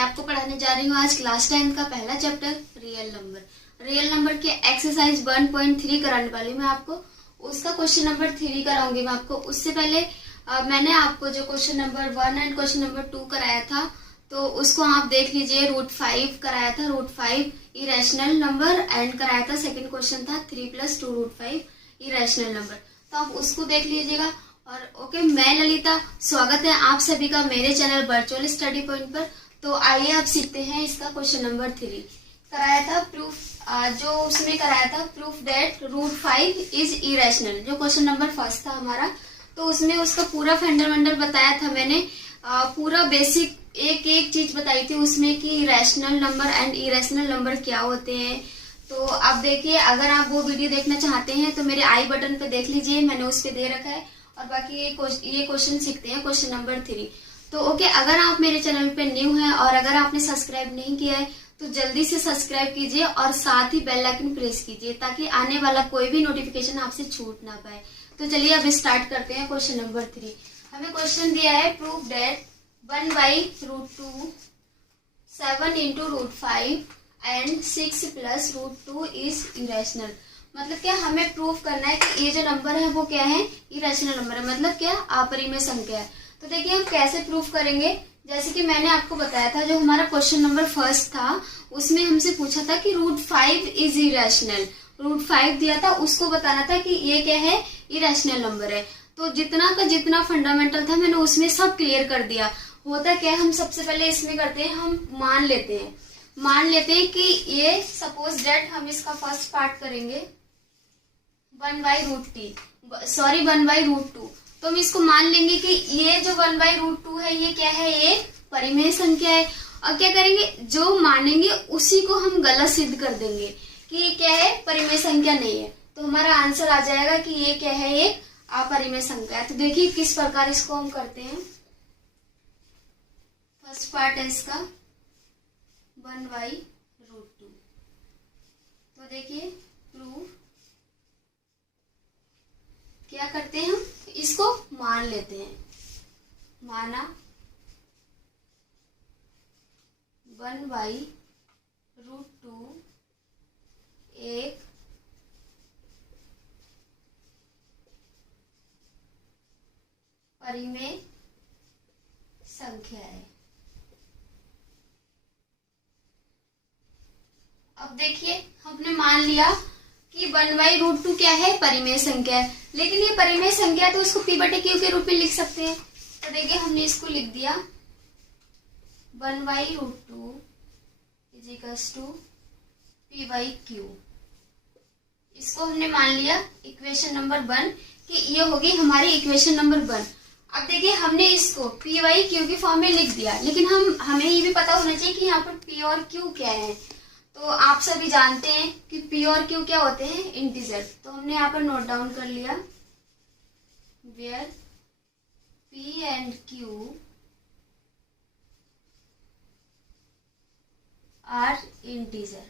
आपको पढ़ाने जा रही हूँ आज क्लास 10 का पहला chapter real number. Real number के एक्सरसाइज 1.3 कराने वाली मैं आपको। उसका क्वेश्चन नंबर 3 कराऊंगी मैं आपको। उससे पहले मैंने आपको जो question number 1 and question number 2 कराया था तो उसको आप देख लीजिए। √5 कराया था, √5 इरेशनल नंबर, एंड कराया था सेकंड क्वेश्चन था 3 + 2 √5 इरेशनल नंबर। तो आप उसको देख लीजिएगा। और ओके, मैं ललिता, स्वागत है आप सभी का मेरे चैनल वर्चुअल स्टडी पॉइंट पर। तो आइए आप सीखते हैं इसका क्वेश्चन नंबर 3 कराया था प्रूफ, जो उसमें कराया था प्रूफ दैट √5 इज इरेशनल, जो क्वेश्चन नंबर फर्स्ट था हमारा। तो उसमें उसका पूरा फंडामेंटल बताया था मैंने, पूरा बेसिक एक एक चीज बताई थी उसमें कि rational number and irrational number क्या होते हैं। तो आप देखिए, अगर आप वो वीडियो देखना चाहते हैं तो मेरे आई बटन पे देख लीजिए, मैंने उस पे दे रखा है। और बाकी ये क्वेश्चन सीखते हैं, क्वेश्चन नंबर 3। तो ओके, अगर आप मेरे चैनल पे न्यू हैं और अगर आपने सब्सक्राइब नहीं किया है तो जल्दी से सब्सक्राइब कीजिए और साथ ही बेल आइकन प्रेस कीजिए ताकि आने वाला कोई भी नोटिफिकेशन आपसे छूट ना पाए। तो चलिए अब स्टार्ट करते हैं क्वेश्चन नंबर 3। हमें क्वेश्चन दिया है proof that 1/√2 7 × √5 and 6 + √2 is irrational. मतलब क्या, हमें प्रूफ करना है कि ये जो नंबर है वो क्या है, इरेशनल नंबर है, मतलब क्या, अपरिमेय संख्या है। तो देखिए हम कैसे प्रूफ करेंगे। जैसे कि मैंने आपको बताया था, जो हमारा क्वेश्चन नंबर फर्स्ट था उसमें हमसे पूछा था कि √5 इज इरेशनल। √5 दिया था, उसको बताना था कि ये क्या है, इरेशनल नंबर है। तो जितना का जितना फंडामेंटल था मैंने उसमें सब क्लियर कर दिया। होता क्या है, हम सबसे पहले इसमें करते हैं, हम मान लेते हैं कि ये सपोज डेट, हम इसका फर्स्ट पार्ट करेंगे 1/√2। तो हम इसको मान लेंगे कि ये जो 1/√2 है ये क्या है, ये परिमेय संख्या है। और क्या करेंगे, जो मानेंगे उसी को हम गलत सिद्ध कर देंगे कि ये क्या है, परिमेय संख्या नहीं है। तो हमारा आंसर आ जाएगा कि ये क्या है, ये अपरिमेय संख्या है। तो देखिए किस प्रकार इसको हम करते हैं। फर्स्ट पार्ट है इसका 1/√2। तो देखिए प्रूफ क्या करते हैं, हम इसको मान लेते हैं। माना 1/√2 एक परिमेय संख्या है। अब देखिए हमने मान लिया कि 1/√2 क्या है, परिमेय संख्या है। लेकिन ये परिमेय संख्या है तो उसको P/Q के रूप में लिख सकते हैं। तो देखिए हमने इसको लिख दिया 1/√2 = P/Q। इसको हमने मान लिया इक्वेशन नंबर 1 कि ये होगी हमारी इक्वेशन नंबर 1। अब देखिए हमने इसको P/Q की फॉर्म में लिख दिया, लेकिन हमें ये भी पता होना चाहिए कि यहाँ पर P और Q क्या है। तो आप सभी जानते हैं कि P और Q क्या होते हैं, इंटीजर। तो हमने यहाँ पर नोट डाउन कर लिया, where P and Q are integer.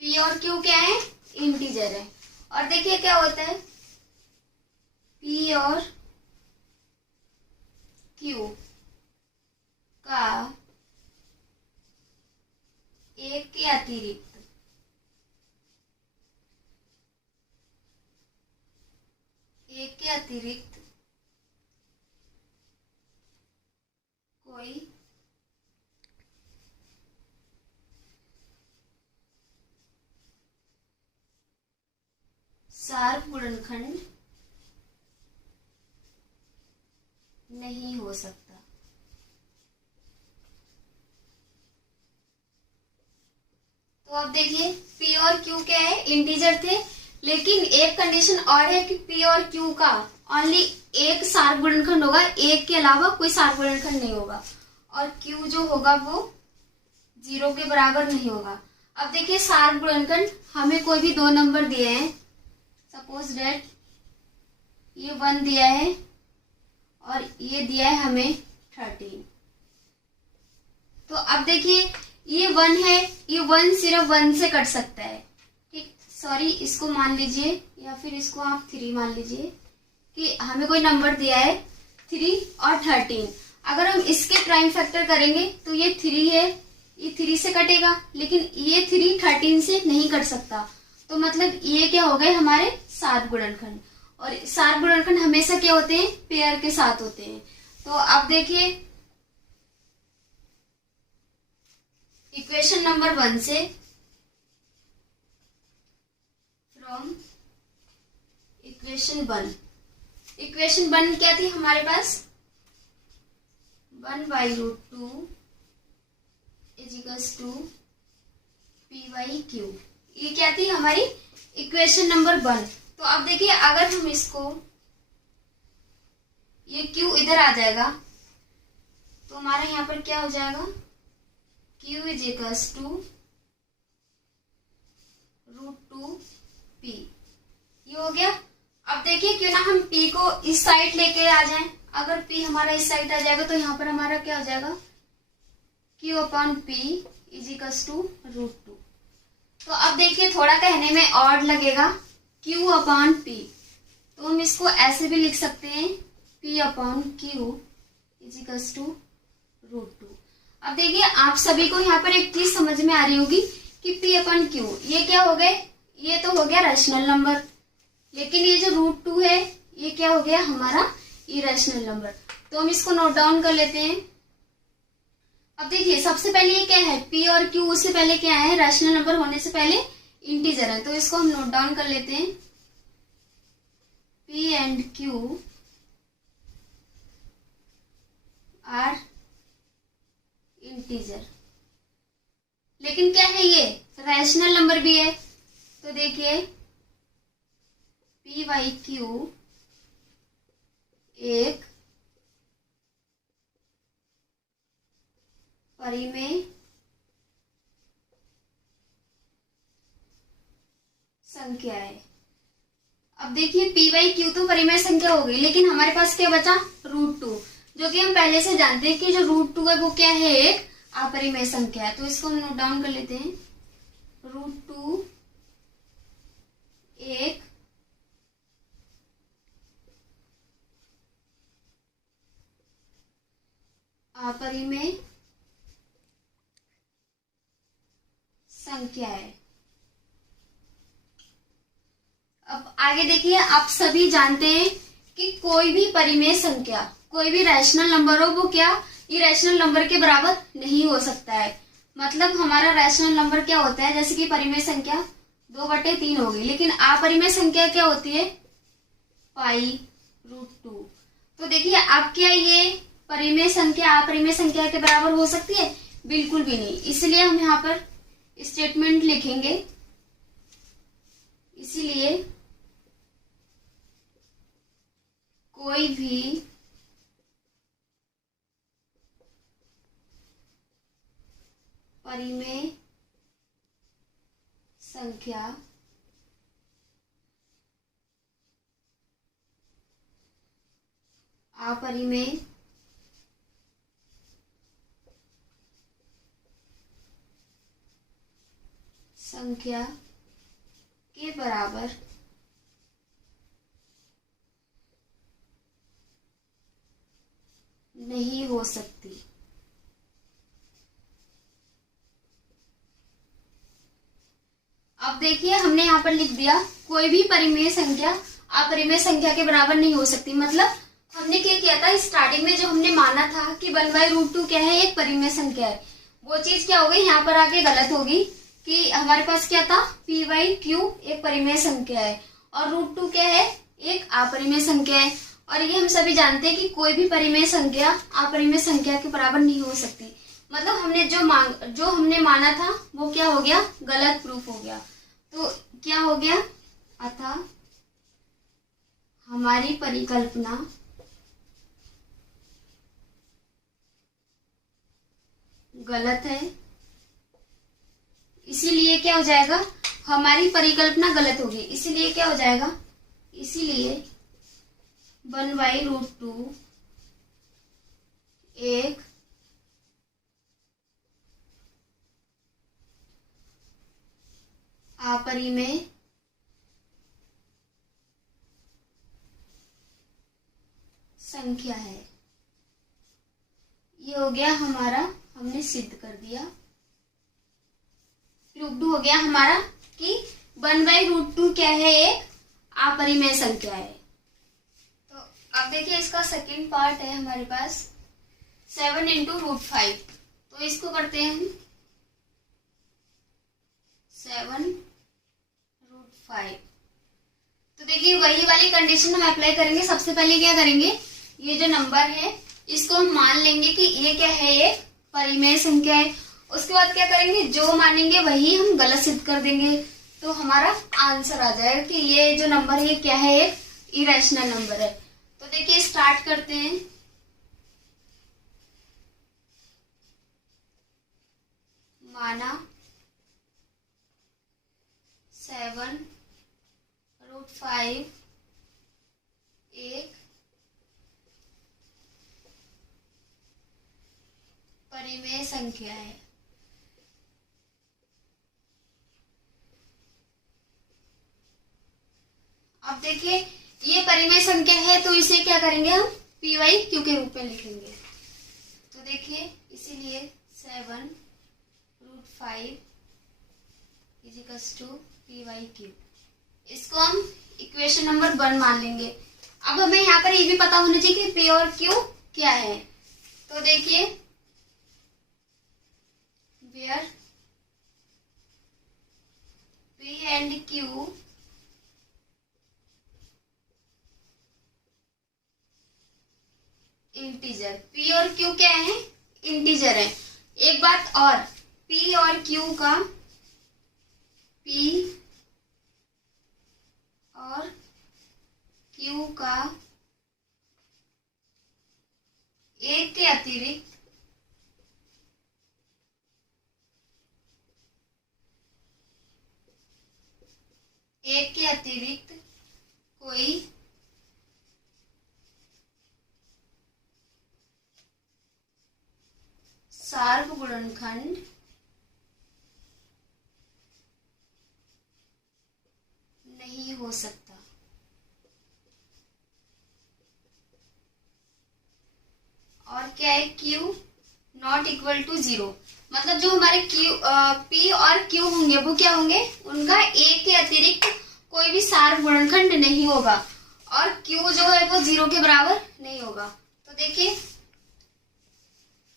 P और Q क्या है, इंटीजर है। और देखिए क्या होता है, P और Q का एक के अतिरिक्त कोई सार्व गुणनखंड नहीं हो सकता। तो अब देखिए P और Q क्या है, इंटीजर थे, लेकिन एक कंडीशन और है कि P और Q का ओनली एक सार्व गुणनखंड होगा, एक के अलावा कोई सार्व गुणनखंड नहीं होगा। और Q जो होगा वो 0 के बराबर नहीं होगा। अब देखिए सार्व गुणनखंड, हमें कोई भी दो नंबर दिए हैं, सपोज डेट ये 1 दिया है और ये दिया है हमें 13। तो अब देखिए ये 1 है, ये 1 सिर्फ 1 से कट सकता है, ठीक। सॉरी, इसको मान लीजिए या फिर इसको आप 3 मान लीजिए कि हमें कोई नंबर दिया है 3 और 13। अगर हम इसके प्राइम फैक्टर करेंगे तो ये 3 है, ये 3 से कटेगा, लेकिन ये 3 13 से नहीं कट सकता। तो मतलब ये क्या हो गए हमारे 7 गुणनखंड, और 7 गुणनखंड हमेशा क्या होते हैं, पेयर के साथ होते हैं। तो अब देखिए इक्वेशन नंबर 1 से, फ्रॉम इक्वेशन 1 क्या थी हमारे पास, 1/√2 = p/q। ये क्या थी हमारी इक्वेशन नंबर 1। तो अब देखिए अगर हम इसको, ये q इधर आ जाएगा तो हमारा यहाँ पर क्या हो जाएगा, q = √2p। ये हो गया। अब देखिए क्यों ना हम p को इस साइड लेके आ जाएं। अगर p हमारा इस साइड आ जाएगा तो यहाँ पर हमारा क्या हो जाएगा, q/p = √2। तो अब देखिए थोड़ा कहने में ऑड लगेगा, q/p, तो हम इसको ऐसे भी लिख सकते हैं, p/q = √2। अब देखिए आप सभी को यहाँ पर एक चीज समझ में आ रही होगी कि p/q ये क्या हो गए, ये तो हो गया रैशनल नंबर, लेकिन ये जो √2 है ये क्या हो गया हमारा इरेशनल नंबर। तो हम इसको नोट डाउन कर लेते हैं। अब देखिए सबसे पहले ये क्या है, p और q, उससे पहले क्या है, रैशनल नंबर होने से पहले इंटीजर है, तो इसको हम नोट डाउन कर लेते हैं। p and q are integer, लेकिन क्या है ये रैशनल नंबर भी है। तो देखिए p/q एक परिमेय संख्या है। अब देखिए p/q तो परिमेय संख्या हो गई, लेकिन हमारे पास क्या बचा, √2, जो कि हम पहले से जानते हैं कि जो √2 है वो क्या है, एक अपरिमेय संख्या है। तो इसको हम नोट डाउन कर लेते हैं, √2 एक अपरिमेय संख्या है। अब आगे देखिए आप सभी जानते हैं कि कोई भी परिमेय संख्या, कोई भी रैशनल नंबर हो, वो क्या इरेशनल नंबर के बराबर नहीं हो सकता है। मतलब हमारा रैशनल नंबर क्या होता है, जैसे कि परिमेय संख्या 2/3 हो गई, लेकिन अपरिमेय संख्या क्या होती है, π√2। तो देखिए अब क्या ये परिमेय संख्या अपरिमेय संख्या के बराबर हो सकती है, बिल्कुल भी नहीं। इसलिए हम यहाँ पर स्टेटमेंट लिखेंगे, इसीलिए कोई भी परिमेय संख्या अपरिमेय संख्या के बराबर नहीं हो सकती। अब देखिए हमने यहाँ पर लिख दिया कोई भी परिमेय संख्या अपरिमेय संख्या के बराबर नहीं हो सकती। मतलब हमने क्या किया था, स्टार्टिंग में जो हमने माना था कि 1/√2 क्या है, एक परिमेय संख्या है, वो चीज क्या हो गई यहाँ पर आके गलत होगी कि हमारे पास क्या था, p/q एक परिमेय संख्या है और √2 क्या है, एक अपरिमेय संख्या है। और ये हम सभी जानते हैं कि कोई भी परिमेय संख्या अपरिमेय संख्या के बराबर नहीं हो सकती। मतलब हमने जो हमने माना था वो क्या हो गया, गलत प्रूफ हो गया। तो क्या हो गया, अतः हमारी परिकल्पना गलत है। इसीलिए क्या हो जाएगा, हमारी परिकल्पना गलत होगी। इसीलिए क्या हो जाएगा, इसीलिए 1/√2 एक अपरिमेय संख्या है। गया हमारा, हमने सिद्ध कर दिया, प्रूव्ड हो गया हमारा कि 1/√2 क्या है, एक अपरिमेय संख्या है। तो अब देखिए इसका सेकंड पार्ट है हमारे पास 7 × √5। तो इसको करते हैं हम 7√5। तो देखिए वही वाली कंडीशन हम अप्लाई करेंगे। सबसे पहले क्या करेंगे, ये जो नंबर है इसको हम मान लेंगे कि ये क्या है, ये परिमेय संख्या है। उसके बाद क्या करेंगे, जो मानेंगे वही हम गलत सिद्ध कर देंगे, तो हमारा आंसर आ जाएगा कि ये जो नंबर है ये क्या है, एक इरेशनल नंबर है। तो देखिए स्टार्ट करते हैं। माना 7√5 एक परिमेय संख्या है। अब देखिए ये परिमेय संख्या है, तो इसे क्या करेंगे हम PYQ के रूप में लिखेंगे। तो देखिए इसीलिए 7√5 = PYQ, इसको हम इक्वेशन नंबर 1 मान लेंगे। अब हमें यहाँ पर ये भी पता होना चाहिए कि P और Q क्या है। तो देखिए where P and Q integer, P और Q क्या है, इंटीजर है। एक बात और, P और Q का, P और Q का एक के अतिरिक्त कोई सार्व गुणनखंड नहीं हो सकता। और क्या है, Q ≠ = 0, मतलब जो हमारे P और Q होंगे वो क्या होंगे, उनका एक के अतिरिक्त कोई भी सार्व गुणनखंड नहीं होगा, और Q जो है वो 0 के बराबर नहीं होगा। तो देखिए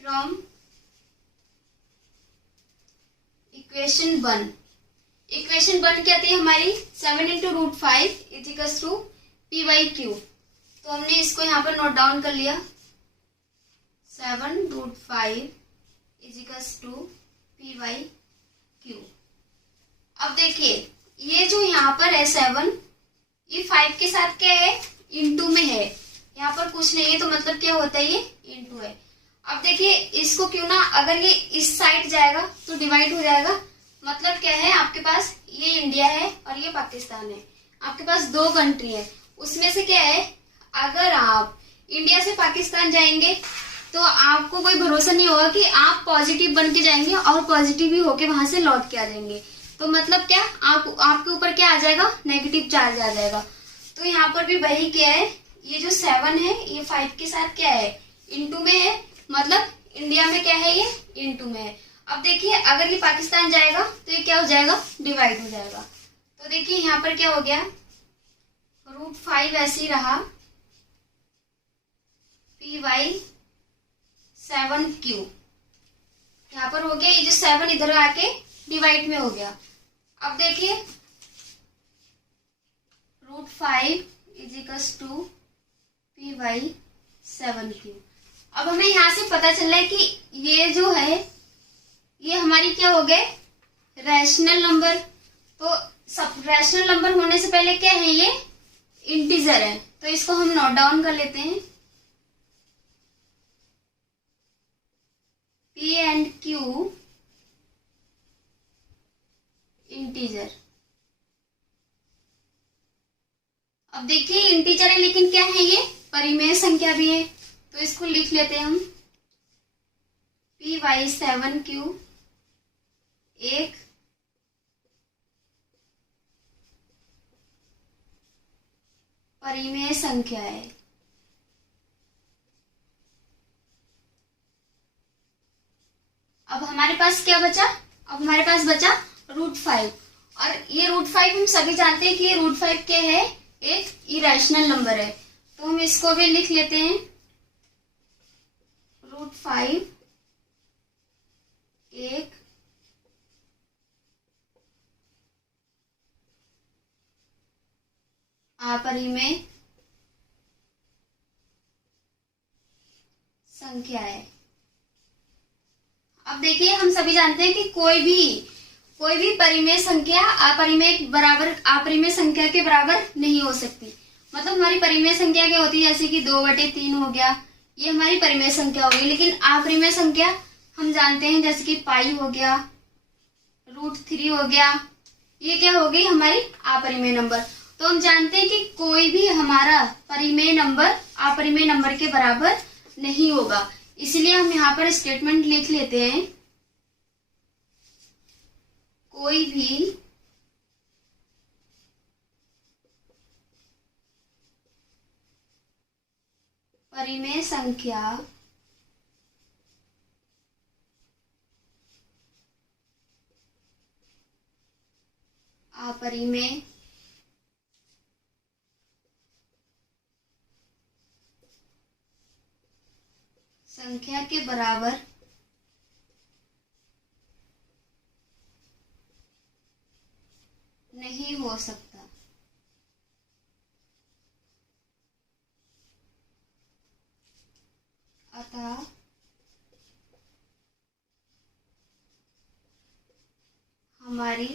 फ्रॉम इक्वेशन 1 क्या थी हमारी, 7 × √5 = PYQ। तो हमने इसको यहाँ पर नोट डाउन कर लिया, 7√5 = PYQ। अब देखिए ये जो यहाँ पर है 7, ये 5 के साथ क्या है, इंटू में है, यहाँ पर कुछ नहीं है, तो मतलब क्या होता है, ये इंटू है। अब देखिए इसको क्यों ना, अगर ये इस साइड जाएगा तो डिवाइड हो जाएगा। मतलब क्या है, आपके पास ये इंडिया है और ये पाकिस्तान है, आपके पास 2 कंट्री है। उसमें से क्या है, अगर आप इंडिया से पाकिस्तान जाएंगे तो आपको कोई भरोसा नहीं होगा कि आप पॉजिटिव बन के जाएंगे और पॉजिटिव ही होके वहां से लौट के आ जाएंगे। तो मतलब क्या, आपके ऊपर क्या आ जाएगा, नेगेटिव चार्ज आ जाएगा। तो यहाँ पर भी वही क्या है, ये जो 7 है ये 5 के साथ क्या है, इंटू में है, मतलब इंडिया में क्या है, ये इंटू में है। अब देखिए अगर ये पाकिस्तान जाएगा तो ये क्या हो जाएगा, डिवाइड हो जाएगा। तो देखिए यहाँ पर क्या हो गया, √5 ऐसे ही रहा, PY7Q यहाँ पर हो गया, ये जो 7 इधर आके डिवाइड में हो गया। अब देखिए √5 = PY7Q। अब हमें यहाँ से पता चल रहा है कि ये जो है ये हमारी क्या हो गए, रैशनल नंबर। तो सब रैशनल नंबर होने से पहले क्या है, ये इंटीजर है। तो इसको हम नोट डाउन कर लेते हैं, P and Q इंटीजर। अब देखिए इंटीजर है लेकिन क्या है, ये परिमेय संख्या भी है। तो इसको लिख लेते हैं हम, PY7Q एक परिमेय संख्या है। हमारे पास क्या बचा, अब हमारे पास बचा √5। और ये √5 हम सभी जानते हैं कि ये √5 क्या है, एक इरेशनल नंबर है। तो हम इसको भी लिख लेते हैं, √5 एक अपरिमेय संख्या है। अब देखिए, हम सभी जानते हैं कि कोई भी परिमेय संख्या अपरिमेय संख्या के बराबर नहीं हो सकती। मतलब हमारी परिमेय संख्या क्या होती है, जैसे कि 2/3 हो गया, ये हमारी परिमेय संख्या हो गई। लेकिन अपरिमेय संख्या हम जानते हैं, जैसे कि पाई हो गया, √3 हो गया, ये क्या हो गई हमारी अपरिमेय नंबर। तो हम जानते हैं कि कोई भी हमारा परिमेय नंबर अपरिमेय नंबर के बराबर नहीं होगा। इसलिए हम यहाँ पर स्टेटमेंट लिख लेते हैं, कोई भी परिमेय संख्या अपरिमेय संख्या के बराबर नहीं हो सकता। अतः हमारी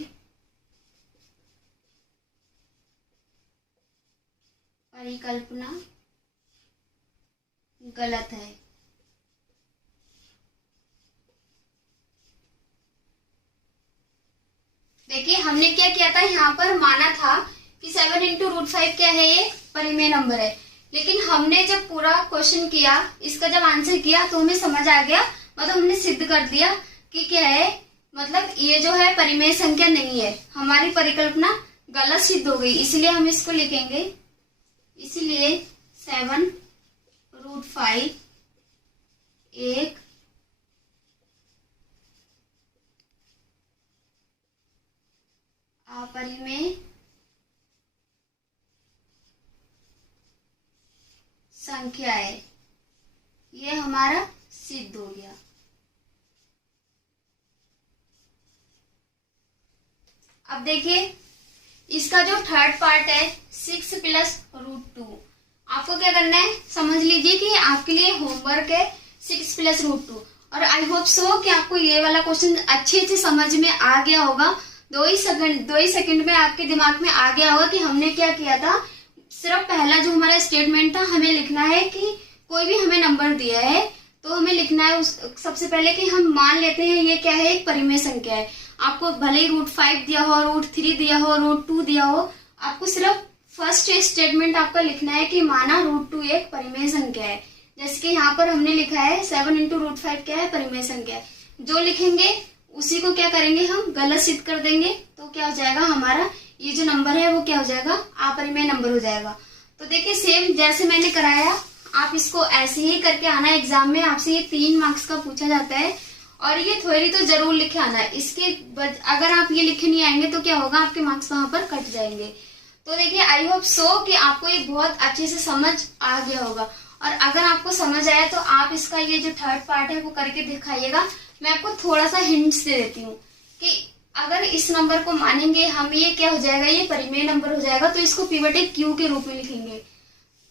परिकल्पना गलत है। देखिए, हमने क्या किया था, यहाँ पर माना था कि 7 × √5 क्या है, ये परिमेय नंबर है। लेकिन हमने जब पूरा क्वेश्चन किया, इसका जब आंसर किया, तो हमें समझ आ गया, मतलब हमने सिद्ध कर दिया कि क्या है, मतलब ये जो है परिमेय संख्या नहीं है। हमारी परिकल्पना गलत सिद्ध हो गई। इसलिए हम इसको लिखेंगे, इसलिए 7 √5 एक अपरिमेय संख्या है। ये हमारा सिद्ध हो गया। अब देखिए, इसका जो थर्ड पार्ट है 6 + √2, आपको क्या करना है, समझ लीजिए कि आपके लिए होमवर्क है 6 + √2। और आई होप सो कि आपको ये वाला क्वेश्चन अच्छे से समझ में आ गया होगा। 2 ही सेकंड में आपके दिमाग में आ गया होगा कि हमने क्या किया था। सिर्फ पहला जो हमारा स्टेटमेंट था, हमें लिखना है कि कोई भी हमें नंबर दिया है, तो हमें लिखना है सबसे पहले कि हम मान लेते हैं ये क्या है, एक परिमेय संख्या है। आपको भले ही √5 दिया हो, √3 दिया हो, √2 दिया हो, आपको सिर्फ फर्स्ट स्टेटमेंट आपका लिखना है कि माना √2 एक परिमेय संख्या है। जैसे कि यहाँ पर हमने लिखा है 7 × √5 क्या है, परिमेय संख्या है। जो लिखेंगे उसी को क्या करेंगे, हम गलत सिद्ध कर देंगे। तो क्या हो जाएगा, हमारा ये जो नंबर है वो क्या हो जाएगा, अपरिमेय नंबर हो जाएगा। तो देखिए, सेम जैसे मैंने कराया, आप इसको ऐसे ही करके आना। एग्जाम में आपसे ये 3 मार्क्स का पूछा जाता है, और ये थ्योरी तो जरूर लिखे आना है। इसके अगर आप ये लिखे नहीं आएंगे तो क्या होगा, आपके मार्क्स वहां पर कट जाएंगे। तो देखिए, आई होप सो कि आपको ये बहुत अच्छे से समझ आ गया होगा। और अगर आपको समझ आया तो आप इसका ये जो थर्ड पार्ट है वो करके दिखाइएगा। मैं आपको थोड़ा सा हिंट्स दे देती हूँ कि अगर इस नंबर को मानेंगे हम, ये क्या हो जाएगा, ये परिमेय नंबर हो जाएगा। तो इसको पिवटेड क्यू के रूप में लिखेंगे।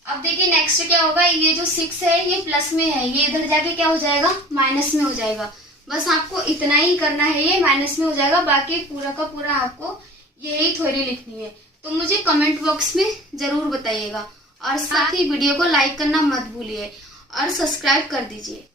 अब देखिए नेक्स्ट क्या होगा, ये जो 6 है ये प्लस में है, ये इधर जाके क्या हो जाएगा, माइनस में हो जाएगा। बस आपको इतना ही करना है, ये माइनस में हो जाएगा। बाकी पूरा का पूरा आपको यही थ्योरी लिखनी है। तो मुझे कमेंट बॉक्स में जरूर बताइएगा, और साथ ही वीडियो को लाइक करना मत भूलिए और सब्सक्राइब कर दीजिए।